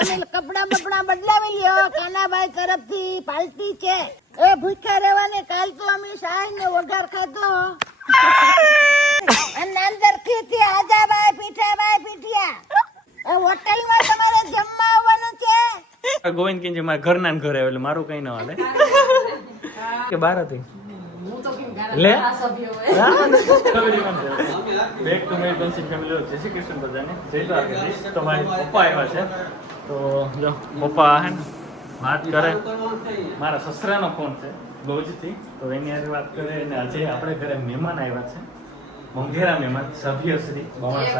કપડા બપડા બદલાવી લ્યો. કાનાભાઈ તરફથી પાલટી છે. એ ભૂખ્યા રહેવાને કાલ તો અમે સાય ને વઘાર ખાધો. અને અંદરથી આજાભાઈ પીઠાભાઈ પીઠિયા. હોટેલમાં તમારે જમવા આવવાનું છે? ગોવિંદ કિંજી મારા ઘરના ના ઘરે એટલે મારું કઈ ન હાલે. કે બાર હતી? લે? બેક ટુ માય ફેમિલી જય શ્રી કૃષ્ણ બધાને જય દ્વારકાધીશ. તો પપ્પા આવ્યા છે. તો જો પપ્પા હે ને વાત કરે. મારા સસરાનો ફોન છે ગોજથી. તો એની આજે વાત કરે અને આજે આપણે ઘરે મહેમાન આવ્યા છે. મોંઘેરા મહેમાન સભ્ય શ્રી બમણ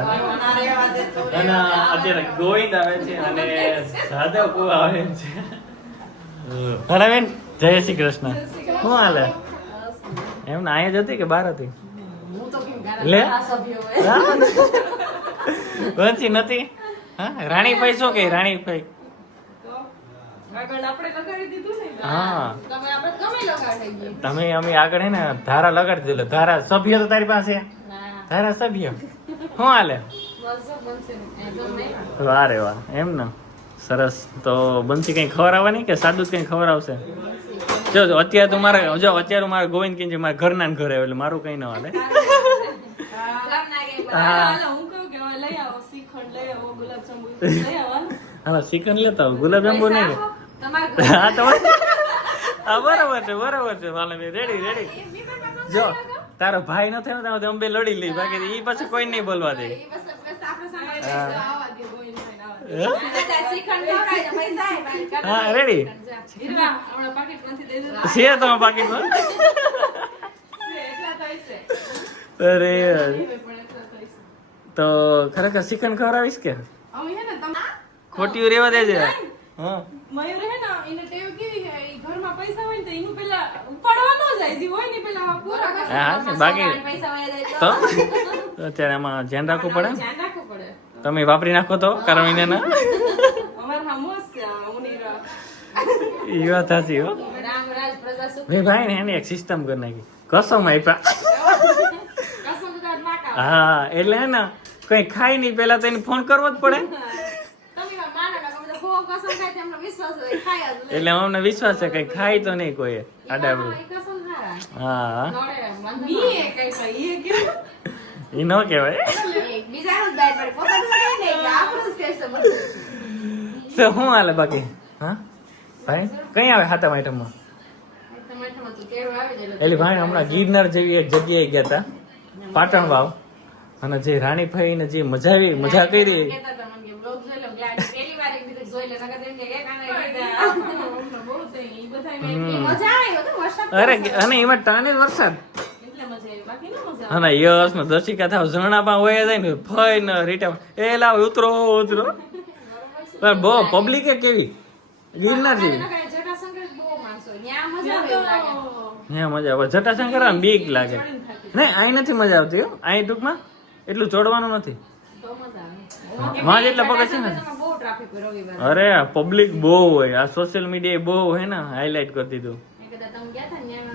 અને અત્યારે ગોવિંદ આવે છે અને કુ આવે છે. ભણાવેન જય શ્રી કૃષ્ણ. શું હાલે? એમ ને અહીંયા જ હતી કે બહાર હતી? લે. વંચી નથી? હા રાણી ભાઈ શું કે રાણી ભાઈ. હા. તમે અમે આગળ હે ને ધારા લગાડી દીધો. ધારા સભ્ય તો તારી પાસે? ધારા સભ્ય? શું હાલે? વારે વાહ એમ ને? સરસ. તો બંસી કઈ ખબર આવવાની કે સાદું જ કઈ ખબર આવશે? જો જો અત્યારે તો મારે જો અત્યારે મારે ગોવિંદ કે મારા ઘરના ઘરે એટલે મારું કઈ ન હાલે હા શ્રીખંડ લેતા આવું. ગુલાબ જાંબુ નહીં. હા તો હા બરાબર છે બરાબર છે. વાલે રેડી રેડી જો તારો ભાઈ ન થયો તો અમે લડી લઈ. બાકી ઈ પછી કોઈ નહીં બોલવા દે. હા રેડી છે તમે પાકીટમાં અરે તો ખરેખર ચિકન ખવડાવીશ કે? ખોટી રેવા દેજે. હા. મયુર હે ને એને ટેવ કેવી છે? ઈ ઘરમાં પૈસા હોય ને તો એનું પેલા ઉપાડવાનો જાય જી હોય. ને પેલા પૂરા હા બાકી બાકી તો. તો? અત્યારે આમાં ધ્યાન રાખવું પડે? ધ્યાન રાખવું પડે. તમે વાપરી નાખો તો કારણ એને ના? અમાર હા મોસ છે ઉનીરા વાત સાચી હો. રાજ ભાઈ ભાઈ ને એની એક સિસ્ટમ કરી નાખી. કસમ આપ્યા હા એટલે હે ને કઈ ખાઈ નહીં પેલા તો એને ફોન કરવો જ પડે. ખાય ખાય એટલે અમને વિશ્વાસ છે કઈ ખાય તો નહીં કોઈ આડાબડું હા. એ ન કહેવાય. તો શું હાલે બાકી? હા? ભાઈ કઈ આવે હાથમ આઈટમમાં? એટલે ભાઈ હમણાં ગિરનાર જેવી એક જગ્યાએ ગયા હતા પાટણ વાવ. અને જે રાણીભાઈ ને જે મજા આવી મજા કરી. અરે અને એમાં ટાણે વરસાદ. એટલે મજા આવી. બાકી ન મજા અને યસ ને દર્શિકા થાવ ઝરણામાં વયા જાય ને ફઈ ને રીટા એ લાવ ઉતરો ઉતરો. પણ બહુ પબ્લિક એ કેવી? ગિરનાર જેવી. ન્યા મજા આવે એવું લાગે. હા મજા આવે. જટાશંકર આમ બીક લાગે. નહીં અહીં નથી મજા આવતી અહીં ટૂંકમાં એટલું ચડવાનું નથી. માં જેટલા છે ને? હોય અરે પબ્લિક બહુ હોય. આ સોશિયલ મીડિયા બહુ હે ને હાઇલાઇટ કરી દીધું.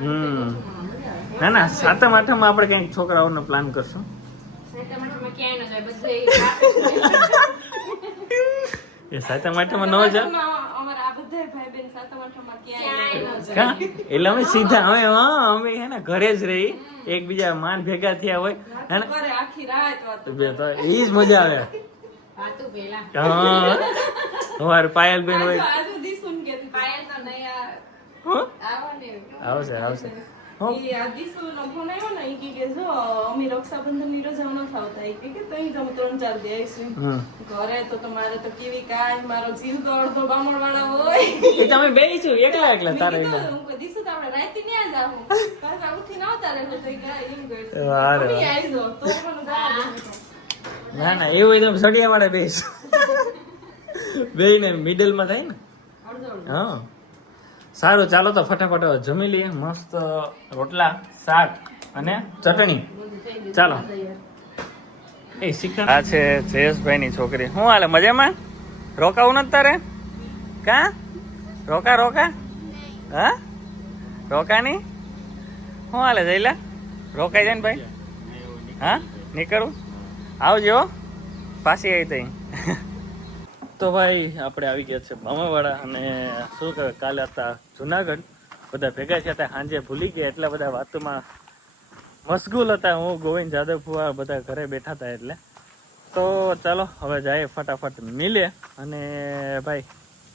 હમ. ના ના સાતમ આઠમમાં આપણે કંઈક છોકરાઓનો પ્લાન કરશું. એ સાતમ આઠમમાં ન જાય. એટલે અમે સીધા અમે અમે હે ને ઘરે જ રહી. એકબીજા માન ભેગા થયા હોય. આખી રાત બે તો ઈ જ મજા આવે. વાતું પેલા હા. અમારે પાયલબેન હોય. આજુ દીસુન કે પાયલ તો આવશે આવશે. હો? ઈ આ દીસુનો ફોન આવ્યો ને એ કે કે જો અમે રક્ષાબંધનની રજા ન થાવતા. ઈ કે કે તઈ જ અમે ત્રણ ચાર દી આવીશું. ઘરે તો તમારે તો કેવી કાજ મારો જીવ તો અડધો બામણ વાળા હોય તમે બે છું એકલા એકલા તારે હું દીસુ તો આપણે રાતે ન્યા જ આવું. પાછા આવતા તો એમ. વારે તો ના ના એવું હોય તો સડિયા વાળા બેસ બે ને મિડલમાં થાય ને. હા. સારું, ચાલો તો ફટાફટ જમી લઈએ. મસ્ત રોટલા, શાક અને ચટણી. ચાલો. એ શિખર આ છે જયેશભાઈ ની છોકરી. શું હાલે? મજામાં? રોકાવું નથી તારે? કા? રોકા રોકા? હા? રોકા નહીં શું હાલે જઈલા રોકાઈ જાય ને ભાઈ? હા? નીકળું? આવજો. પાછી આવી તઈ. તો ભાઈ, આપણે આવી ગયા છે મામાવાડા અને શું કહે કાલે હતા જુનાગઢ. બધા ભેગા થયા હતા, સાંજે ભૂલી ગયા, એટલા બધા વાતોમાં મશગુલ હતા. હું, ગોવિંદ જાદવ ફુવા બધા ઘરે બેઠા હતા એટલે. તો ચાલો, હવે જાય ફટાફટ મિલે. અને ભાઈ,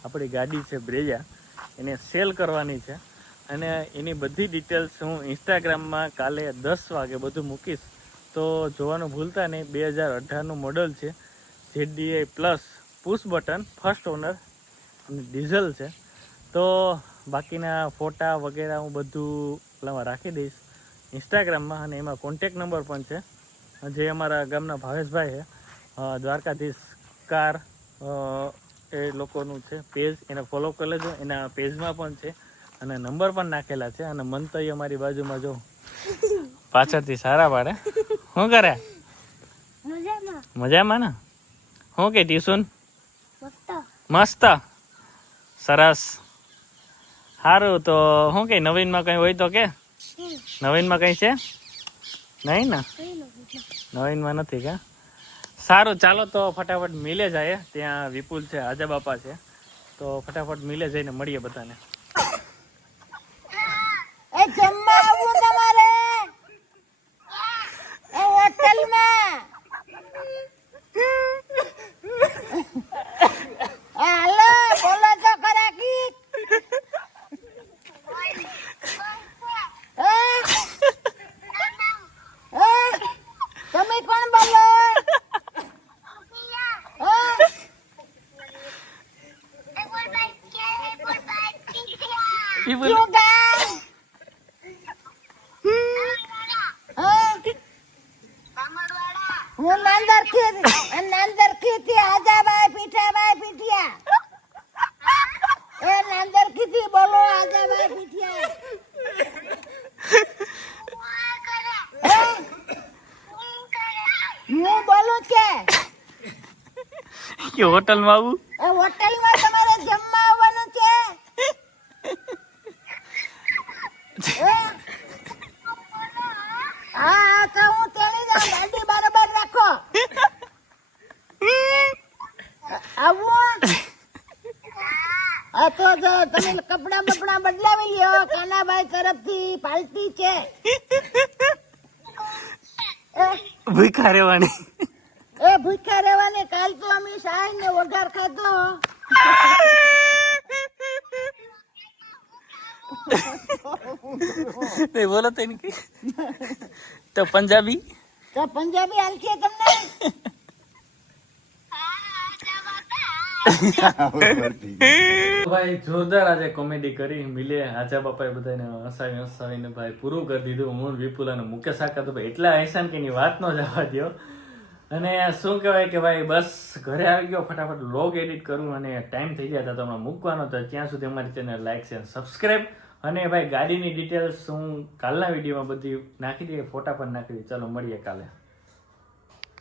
આપણી ગાડી છે બ્રેજા. એને સેલ કરવાની છે. અને એની બધી ડિટેલ્સ હું ઇન્સ્ટાગ્રામમાં કાલે દસ વાગે બધું મૂકીશ. તો જોવાનું ભૂલતા નહીં, બે હજાર અઢારનું મોડલ છે. JDI plus push button first owner અને ડીઝલ છે. તો બાકીના ફોટા વગેરે હું બધું પેલામાં રાખી દઈશ. ઇન્સ્ટાગ્રામમાં અને એમાં કોન્ટેક નંબર પણ છે. જે અમારા ગામના ભાવેશભાઈ છે. દ્વારકાધીશ કાર એ લોકોનું છે પેજ એને ફોલો કરી લેજો. એના પેજમાં પણ છે. અને નંબર પણ નાખેલા છે. અને મંતવ્ય અમારી બાજુમાં જો પાછળથી સારા પાડે. શું કરે? મજામાં. મજામાં ને? શું કે ટ્યુશન? મસ્ત. સરસ. સારું તો શું કે, નવીનમાં કંઈ હોય તો કે? નવીનમાં કંઈ છે? નહીં ને? નવીનમાં નથી કે? સારું, ચાલો તો ફટાફટ મિલે જાય. ત્યાં વિપુલ છે, આજા બાપા છે. તો ફટાફટ મિલે જઈને મળીએ બધાને એ જમવા આવવું તમારે એ હોટલમાં એ હાલો બોલો તો ખરા ગીત એ? એ? તમે કોણ બોલો એ? વિપુલ શું ગામ? એ? નાંદરથી નાંદરથી આજાબાઈ પીઠાબાઈ પીઠિયા. એ અંદરથી બોલો આજાબાઈ પીઠિયા. હું? બોલું કે? કે હોટલમાં આવું? એ હોટલમાં તમારે જમવા આવવાનું છે? હા? હા તો હું તેડી જાઉં ગાડી બરાબર રાખો આવું હા તો જો તમે કપડા બપડા બદલાવી લ્યો. કાનાભાઈ તરફથી પાલટી છે. એ ભૂખા રહેવાની. એ ભૂખ્યા રહેવાની. કાલ તો અમે શાહી ને વઘાર ખાધો. નહીં બોલો તો એને તો પંજાબી? તો પંજાબી હાલ છે તમને? ભાઈ, જોરદાર આજે કોમેડી કરી. મિલે આજા બાપાએ બધાને હસાવી હસાવીને ભાઈ પૂરું કરી દીધું. હું, વિપુલ અને મુકેશ આકા તો ભાઈ એટલા હેસાન કે એની વાત નો જવા દ્યો. અને શું કહેવાય કે ભાઈ, બસ ઘરે આવી ગયો, ફટાફટ લોગ એડિટ કરું અને ટાઈમ થઈ ગયા હતા તો હમણાં મૂકવાનો. તો ત્યાં સુધી અમારી ચેનલ લાઈક છે સબસ્ક્રાઈબ અને ભાઈ, ગાડીની ડિટેલ્સ હું કાલના વિડીયોમાં બધી નાખી દઈએ, ફોટા પણ નાખી દઈએ. ચાલો, મળીએ કાલે.